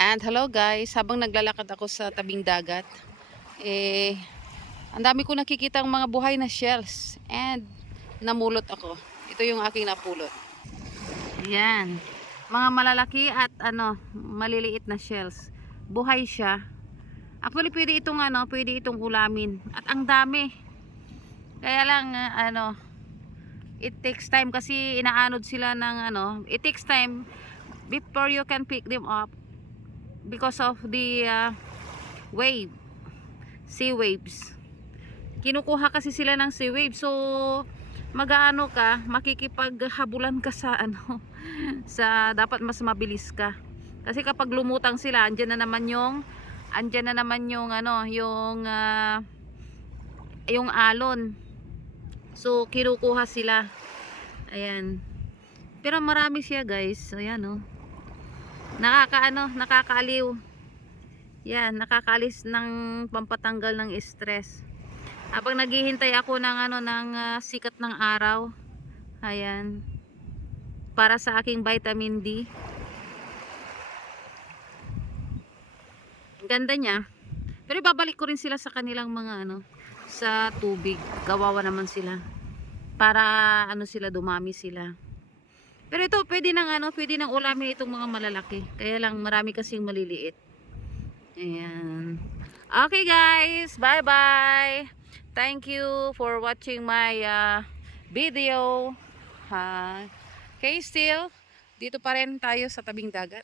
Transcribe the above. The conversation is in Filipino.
And hello guys, habang naglalakad ako sa tabing dagat, ang dami ko nakikitang mga buhay na shells and namulot ako. Ito yung aking napulot. Ayan, mga malalaki at maliliit na shells. Buhay siya. Actually pwede itong ulamin at ang dami. Kaya lang it takes time kasi inaanod sila ng it takes time before you can pick them up because of the wave, sea waves. Kinukuha kasi sila ng sea waves, so mag-aano ka, makikipaghabulan ka sa sa dapat mas mabilis ka. Kasi kapag lumutang sila, andyan na naman yung yung alon. So kinukuha sila. Ayan. Pero marami siya, guys. Ayan nakakaaliw. Yan, nakakaalis ng pampatanggal ng stress. Habang naghihintay ako ng sikat ng araw. Ayan. Para sa aking vitamin D. Ang ganda niya. Pero ibabalik ko rin sila sa kanilang mga sa tubig. Kawawa naman sila. Para sila, dumami sila. Pero ito pwede nang ulamin itong mga malalaki. Kaya lang marami kasing maliliit. Ayan. Okay guys, bye bye. Thank you for watching my video. Okay, still dito pa rin tayo sa tabing dagat.